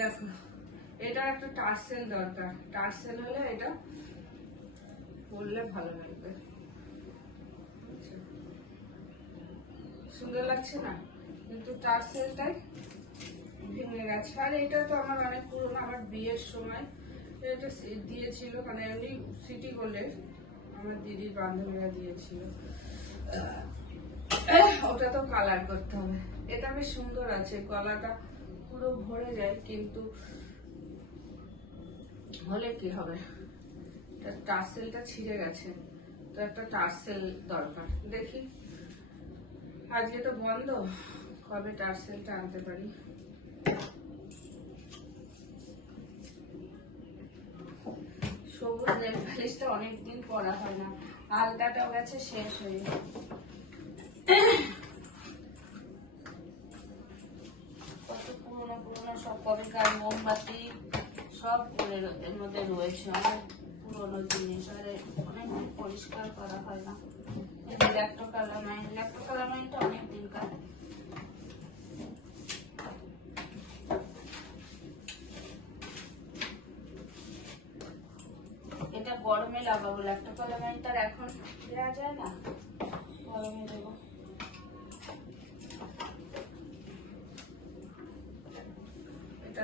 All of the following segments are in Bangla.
দেখো, এটা একটা টার্সেল দরকার। টার্সেল হলে এটা ভালো লাগবে। আচ্ছা। সুন্দর লাগছে না? কিন্তু টার্সেলটাই ভেঙে গেছে। আর এটা তো আমার অনেক পুরনো আমার বিয়ের সময়। এটা দিয়েছিল মানে এমনি সিটি গোল্ডের। আমার দিদির বান্ধবীরা দিয়েছিল। ওটা তো কালার করতে হবে। এটা বেশ সুন্দর আছে। গলাটা পুরো ভরে যায়, কিন্তু হলে কি হবে? টার্সেলটা ছিঁড়ে গেছে, তো একটা টার্সেল দরকার। দেখি, আজকে তো বন্ধ, কবে টার্সেলটা আনতে পারি? সবুজ নেল অনেকদিন পরা হয় না আলতাটাও গেছে, শেষ হয়ে কত পুরোনো পুরোনো সব কবেকার মোমবাতি সব এর মধ্যে রয়েছে। অনেক পুরোনো জিনিস, আর অনেকদিন পরিষ্কার করা হয় না। অনেক দিনকার এটা গরমে লাগাবো। ল্যাপটপ কালামাইনটার এখন দেওয়া যায় না? গরমে দেবো।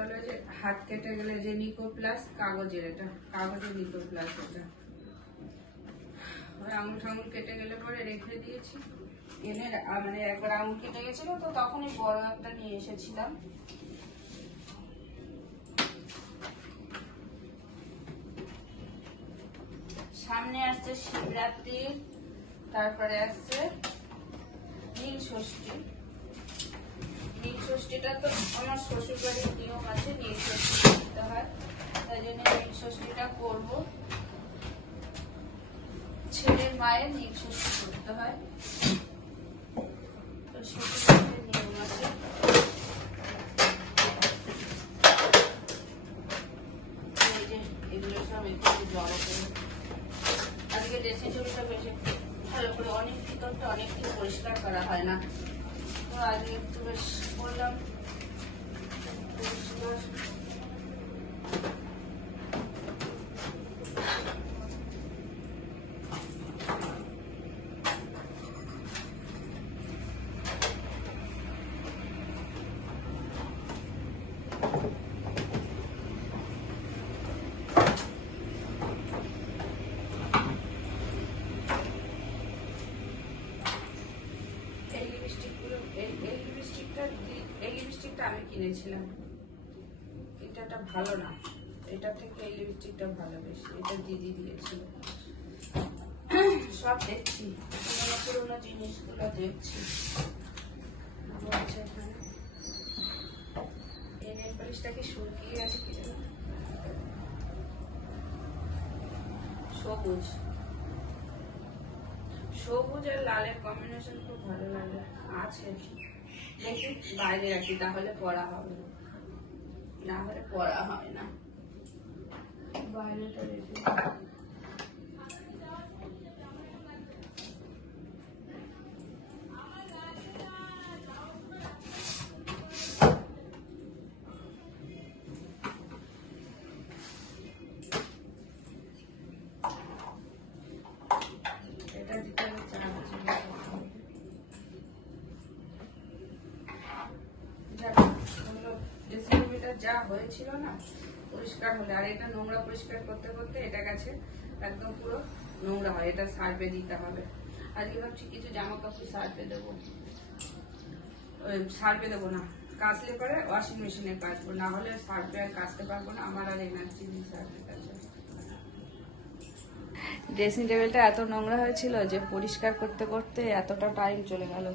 হলো যে হাত কেটে গেলে যে নিকো প্লাস কাগজের এটা, কাগজের নিকো প্লাস এটা আঙুল ঠাঙুল কেটে গেলে পরে রেখে দিয়েছি। এনে মানে একবার আঙুল কেটে তো তখনই বড় একটা নিয়ে এসেছিলাম। সামনে আসছে শিবরাত্রি, তারপরে আসছে নীল ষষ্ঠী। নীল তো আমার শ্বশুর বাড়ির নিয়ম আছে নীল ষষ্ঠী করতে হয়। তাই জন্য নীল ষষ্ঠীটা করব। ছেলের মায়ের নীল ষষ্ঠী করতে হয়। তো শ্বশুর নিয়ম আছে। এগুলো সব একটু জড়ো আজকে ড্রেসিং টেবিলটা বেশি ভালো করে অনেক ভিতরটা পরিষ্কার করা হয় না। আজকে একটু বেশ করলাম এই লিপস্টিকগুলো এই এই লিপস্টিকটা দি- এই লিপস্টিকটা আমি কিনেছিলাম। এটা একটা ভালো না। এটা থেকে এই লিপস্টিকটা ভালো বেশি। এটা দিদি দিয়েছিল। সব দেখছি। পুরোনো জিনিসগুলো দেখছি। এই নেল পালিশটা কি শুকিয়ে গেছে কি সবুজ। সবুজ আর লালের কম্বিনেশন খুব ভালো লাগে। আছে। দেখি বাইরে রাখি তাহলে পড়া হবে। না হলে পড়া হয় না। বাইরেটা রেখে এটা দিতে হবে চার যাক, হলো, dressing যা হয়েছিল না পরিষ্কার হলে। আর এটা নোংরা পরিষ্কার করতে করতে এটা গেছে একদম পুরো নোংরা হয়। এটা সার্ভে দিতে হবে। আজকে ভাবছি কিছু জামা কাপড় সার্ভে দেবো। সার্ভে দেবো না কাচলে পরে ওয়াশিং মেশিনে কাচবো। না হলে সার্ভে আর কাচতে পারব না। আমার আর এনার্জি নেই সার্ভে কাছে ড্রেসিং টেবিলটা এত নোংরা হয়েছিল যে পরিষ্কার করতে করতে এতটা টাইম চলে গেল।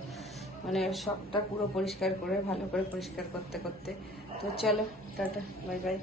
মানে সবটা পুরো পরিষ্কার করে ভালো করে পরিষ্কার করতে করতে। তো চলো টাটা বাই বাই